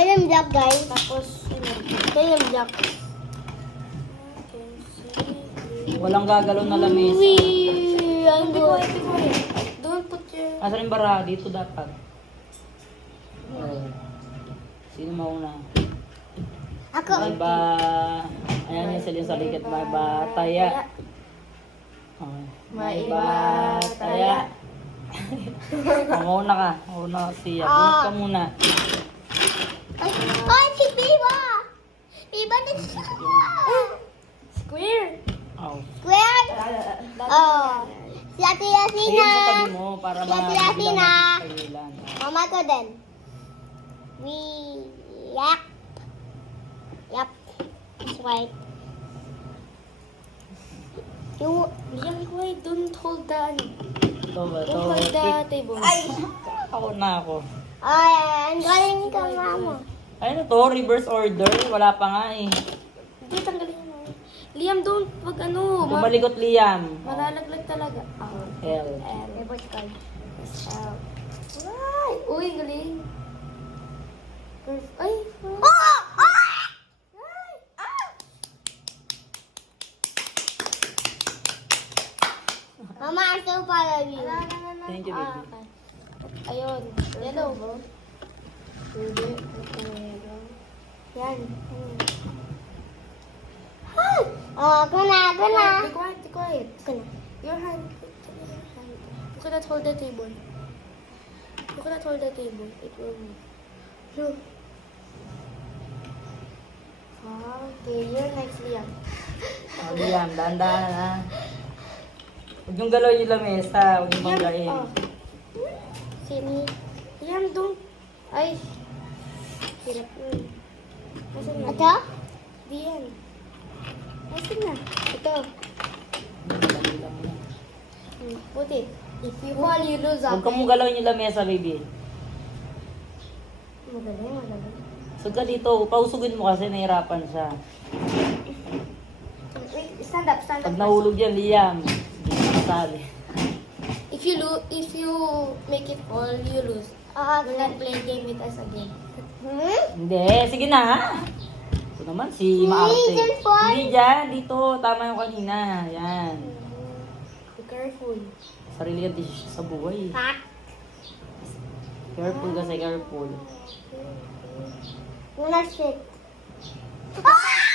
Kaya yung block, guys. Tapos, kaya yung block. Walang gagalaw na lamesa. Ang good. Don't put your... Asan yung bara? Dito dapat. Oh. Sino mauna? Ako. May ba... Ayan yung sila sa likit. May ba... Taya. Okay. May ba... Taya. Mauna ka. Mauna ka siya. Punot ka muna. Ay, si Biba! Biba na siya! Square! Oh. Square? Oh. Si Ate Ayun Yasina. sa tabi mo para Si Ate mabilang Yasina. natin sa ilan. Mama ko din. We... Yap. Yap. That's right. Yung... Liam, why don't hold the... Ito ba? Don't hold the table. Ay! Ako na ako. Ay, ang galing ka, mama. Ayun na to, reverse order. Wala pa nga eh. Hindi, tanggalin mo. Liam, don't... Wag ano... Bumaligot Liam. Malalaglag talaga. L. Favorite card. Ay! Uy, galing. Ay! Oh! Ah! Mama, I'm so proud of you. Thank you, baby. Okay. Ayun. Yellow. Hindi. Yan. Ako na, ako na. Be quiet, be quiet. Ako na. Your hand. Your hand. You cannot hold the table. You cannot hold the table. It will move. Look. Okay, you're next, Liam. Oh, Liam, dahan-dahan ha. Huwag yung galawin yung lamesa. Huwag yung banggain. Oh. Sini. Liam, don't. Ay. Hirap yun. Nasaan na? Ito? Di yan. Nasaan na? Ito. Dali lang yan. Put it. If you fall, you lose. Huwag ka mong galawin yung lamesa, baby. Magaling, magaling. So ka dito, pausugin mo kasi nahirapan siya. Wait, stand up, stand up. Pag nahulog yan, Liam, hindi ka masali. If you make it fall, you lose. Will not play game with us again. Hindi, sige na ha. Ito naman si Maarte. dyan po. Hindi dyan, dito. Tama yung kanina. Yan. Be careful. Sarili yan decision sa buhay. Pak. Careful kasi, careful. Muna sit. Ah!